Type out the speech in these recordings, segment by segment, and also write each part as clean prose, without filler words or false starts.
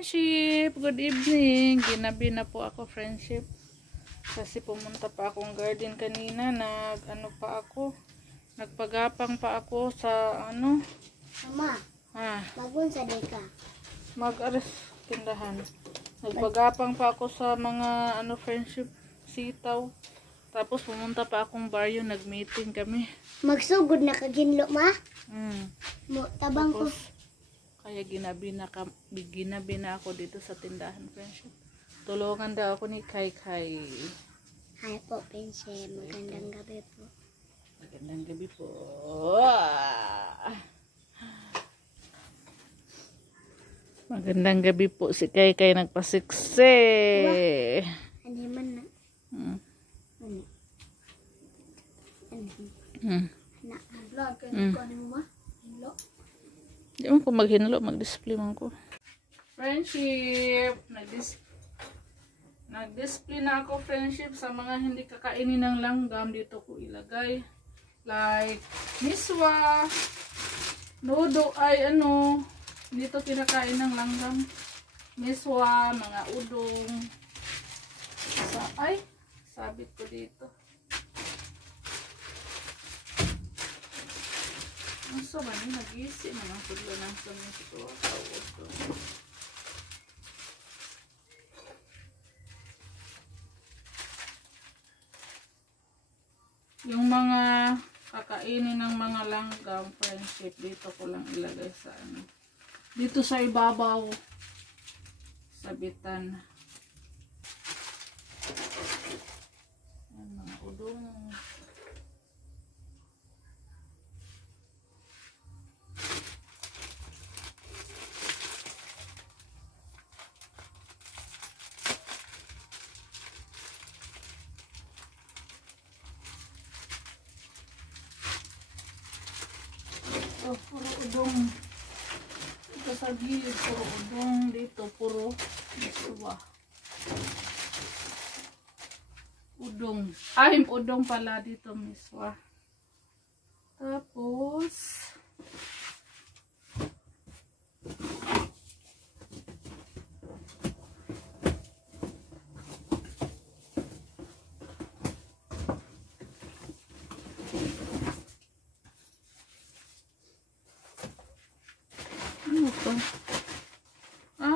Friendship, good evening. Ginabi na po ako, friendship. Kasi pumunta pa akong garden kanina. Nagpagapang pa ako sa Mama, magun sa deka. Mag-ares tindahan. Nagpagapang pa ako sa mga friendship, sitaw. Tapos pumunta pa akong baryo, nag-meeting kami. Magsugod na kaginlo, ma? Tabang Tapos, ko. kaya ginabi na ako dito sa tindahan, friendship. Tulungan daw ako ni Kai. Hi po, Pinse. Magandang gabi po. Magandang gabi po. Magandang gabi po. Si Kai nagpasiksi. Ano man na? Vlog ka mo, ma? Hinlo? Di mo ko maghinlo, mag-display man ko. Friendship! Nag-display na ako, friendship, sa mga hindi kakainin ng langgam. Dito ko ilagay. Like, miswa, nodo ay dito kinakain ng langgam. Miswa, mga udong. Sabit ko dito. Masa ba ni nag-isi na ng pudlo ng sumin ito? Yung mga kakainin ng mga langgam, friendship, dito ko lang ilagay sa dito sa ibabaw. Sabitan. Yan, mga udong. Puro udong. Ito sa gilid, puro udong. Dito, puro miswa. Udong. Udong pala dito, miswa. Tapos,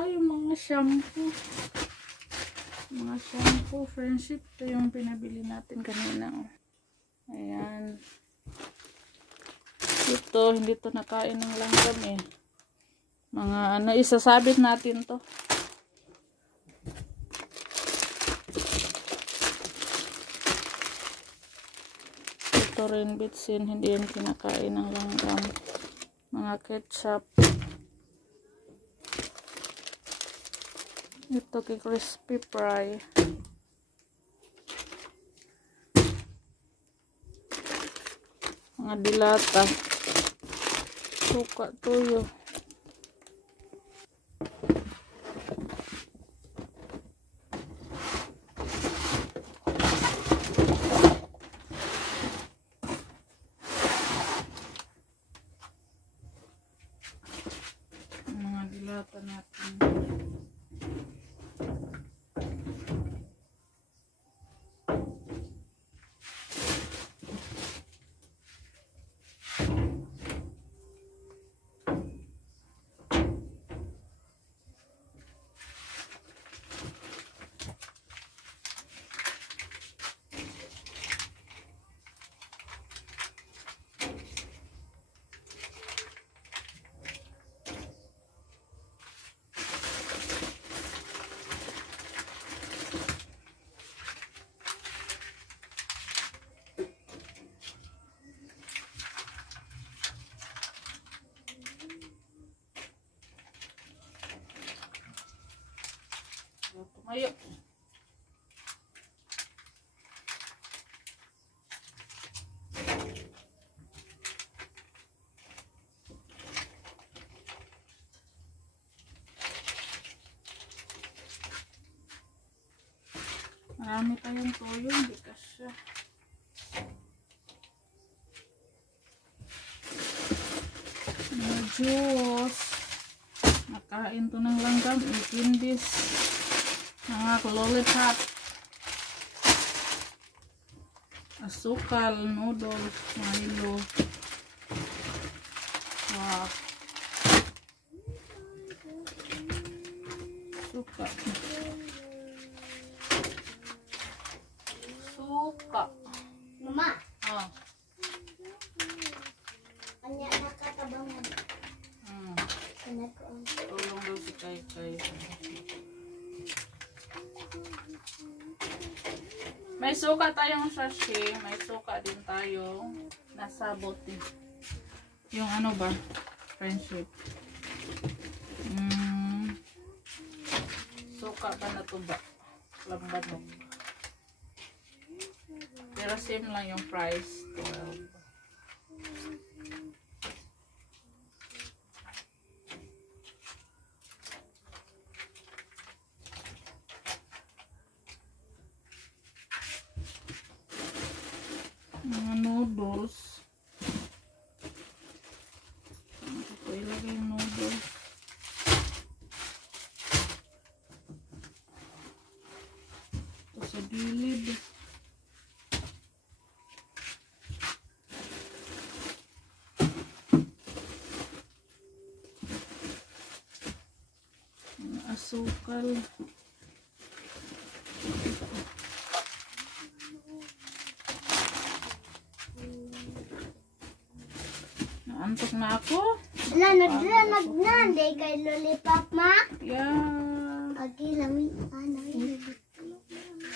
yung mga shampoo. Mga shampoo, friendship. Ito yung pinabili natin kanina. Ayan. Ito, hindi to nakain ng langgam eh. Mga isasabit natin to. Ito rin bitsin, hindi yan kinakain ng langgam. Mga ketchup. Ito kay crispy fry. Mga dilata. Suka, tuyo. Mga dilata natin. Tumayo. Marami tayong toyo, hindi kasya. Mga juice. kakain to ng langgam. Candies. Mga lollipop. Asukal, noodles, Milo. Wow. Suka. Suka. Mama, Ah. kanya nakatabangan. Kanya ko ang Tulong daw si Kay. May suka tayong sachet. May suka din tayo. Nasa bote. Yung ano ba? Friendship. Suka ba na to ba? Lambanog. Pero same lang yung price. 12. Mga noodles. Ito ko ilagay yung noodles. Ito sa gilid. Mga asukal. Naantok na ako. naglalag na. Day kay lollipop, ma. Yeah. Agi lami. Lami.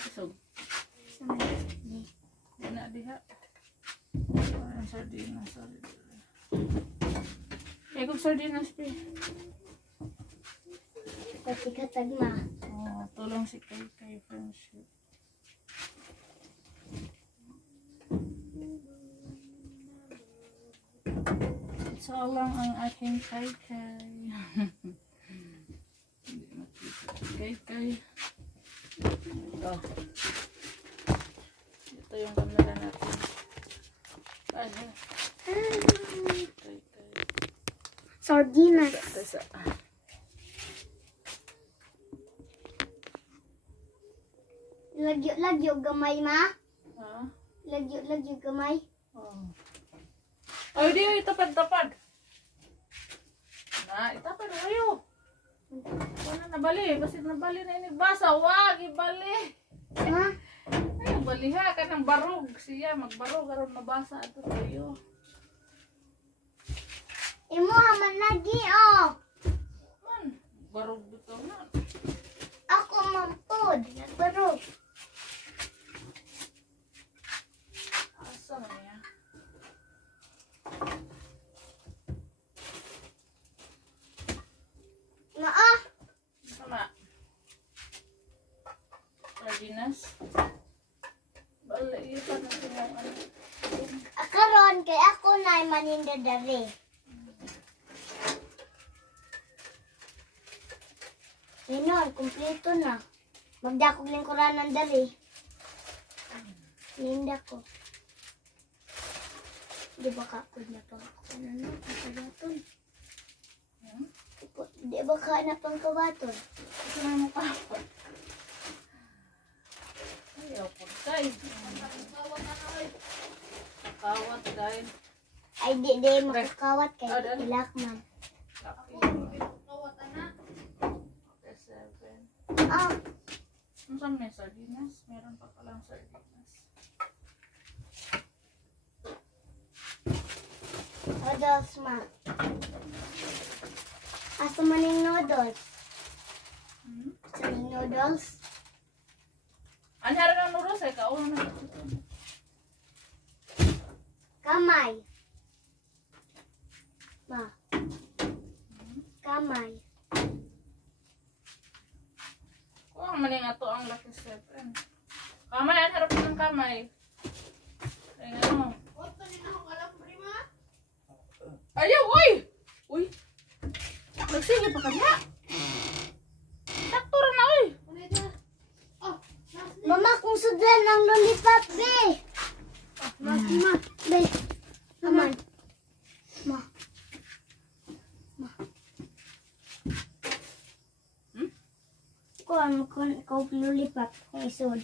Isog. Dina diha. Ang sardinas. Kung sardinas pa. Kasi katag, ma. Oh, tulong si Kay friendship. Ito lang ang aking Kay. Kay. Ito. Ito yung camera natin. Ano? Kay. Sardinas. Isa. Lagyo gamay, ma. Ha? Lagyo gamay. Oh. Ay, di, itapad. Na, itapad kayo. Wala nabali, basit nabali na ini basa, wag ibali. Ma. Ay, bali ha, kanang barog siya, magbarog aron mabasa ato kayo. Imo haman lagi, oh. Man, barog dito na. Ako mampod. Nagbarog. Asa man niya? Maa. Sama. Sardinas. Bali, ipan natin yung ano. Karon kay ako na maninda dali. Inon, kumpleto na. Magdakog lingkuranan dali. Ninda ko. Di ba kakod na pang ano na, pangkabaton? Di ba ka na pangkabaton? Ito na mo ka. Ayaw po, Kay. Kawat, Kay. Ay, di makakawat kay ilakman. Okay, 7. Ah, Saan may sardinas? Meron pa palang sardinas. noodles, ma. Asa man yung noodles? Asa man yung noodles? Anyara ng noodles ay kauna na. Kamay. Ma. Kamay. Kung maning ato ang Lucky 7. Kamay, ang harap ng kamay. Ay ano? Ayaw, uy! Uy! Nagsige pa kanya! Sakto rin na, uy! Mama, kung sudlan ng lollipop, be! Ma, be! Naman. Ma. lollipop kung isod.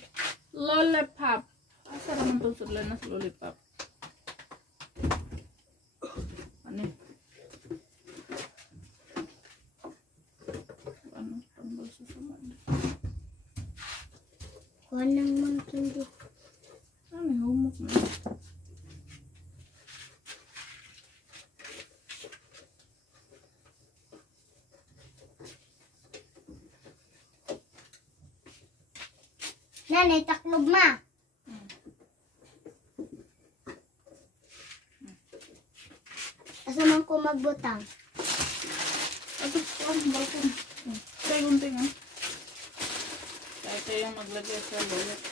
Lollipop. Asa naman itong sudlan na sa lollipop? Ano? Ano? Tambal sa samad. Kuha nang mga candy. Ano? Humok na. Nanay, taklob ma. Asa man ko magbutang? Ito, balkon. Kaya gunting ah. Kaya kayong maglagay sa lolet.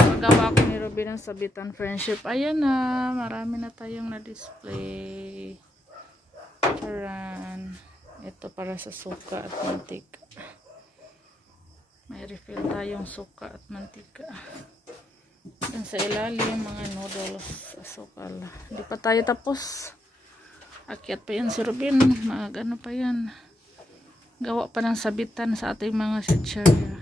Magawa ko ni Ruby ng sabitan friendship. Ayan na, marami na tayong na-display. Charan. Ito para sa suka at mantika. May refill tayong suka at mantika. Dan sa ilalim, mga noodles, asukal. Hindi pa tayo tapos. Akyat pa yan si Rubin. Ano pa yan. Gawa pa ng sabitan sa ating mga chichirya.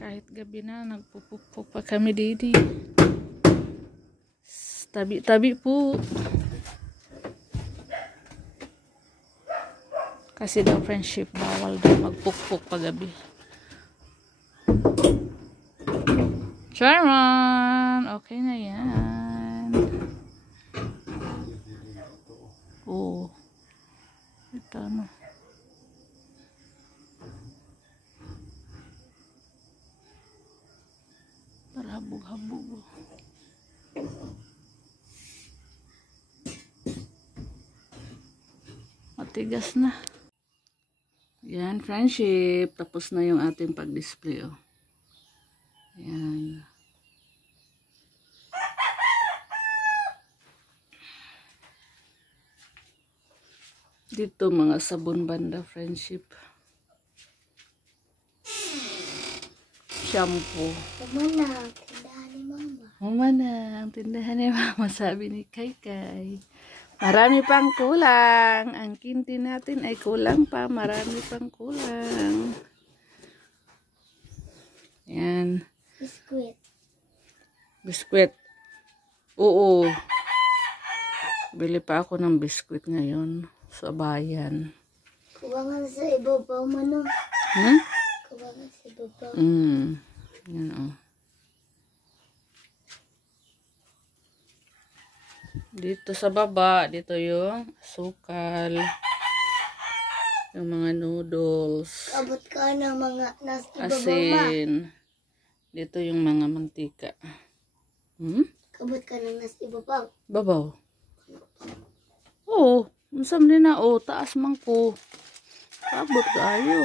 Kahit gabi na, nagpupukpuk pa kami didi. Tabi-tabi po. Kasi daw friendship, bawal daw magpukpuk paggabi. Charman! Okay na yan. Oo. Ito ano. Para habog-habog. Matigas na. Yan, friendship. Tapos na yung ating pag-display, oh. Yan. Dito, mga sabon banda, friendship. Shampoo. Kumana, tindahan ni mama. Kumana, ang tindahan ni mama, sabi ni Kaykay. Marami pang kulang. Ang kinti natin ay kulang pa. Marami pang kulang. Yan. Biskuit. Biskuit. Oo. Bili pa ako ng biskuit ngayon sa bayan. Kubangan sa ibabaw mo no. Hmm? Kubangan sa ibabaw. Yan oh. Dito sa baba, dito yung sukal. Yung mga noodles. Abot ka ng mga nas ibabaw ma. Asin. Dito yung mga mantika. Kabot ka ng nas ibabaw. Babaw. Oo. Masam din na. Oo. Taas man ko. Kabot kayo.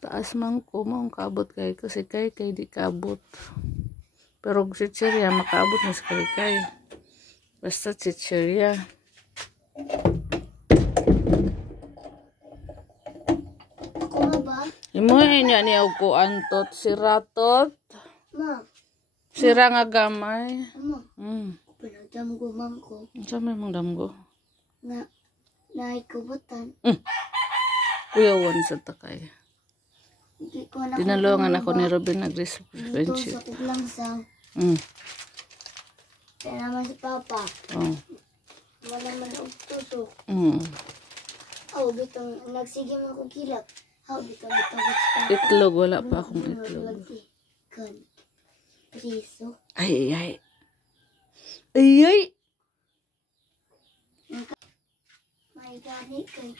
Taas man ko. Maong kabot kayo. Kasi kay di kabot. Pero chichirya, makaabot na sa kay. Basta chichirya. Ako nga ba? Imuhin niya ni ako antot. Siratot. Ma. Sira nga gamay. Ma. Pinagdamgo man ko. Saan may mong damgo? Na naikubutan. Kuyawan sa takay. Hindi ko na Tinalungan ako ni Robin Dito friendship. sa kuglangsang. Kaya naman si Papa. Oh. Wala man og tusok. Oh, bitong nagsige man ko kilap. How bitong bitong Itlog, wala pa akong itlog. Kan. Priso. Ay, ay. Ay, ay. May gani kay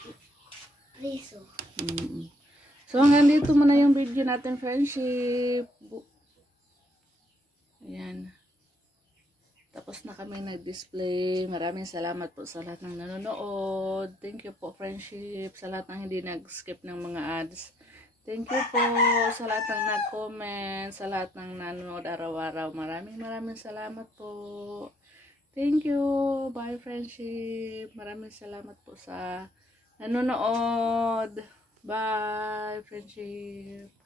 priso. So, hanggang dito muna yung video natin, friendship. Ayan. Tapos na kami nag-display. Maraming salamat po sa lahat ng nanonood. Thank you po, friendship. Sa lahat ng hindi nag-skip ng mga ads. Thank you po sa lahat ng nag-comment. Sa lahat ng nanonood araw-araw. Maraming salamat po. Thank you. Bye, friendship. Maraming salamat po sa nanonood. Bye, friendship.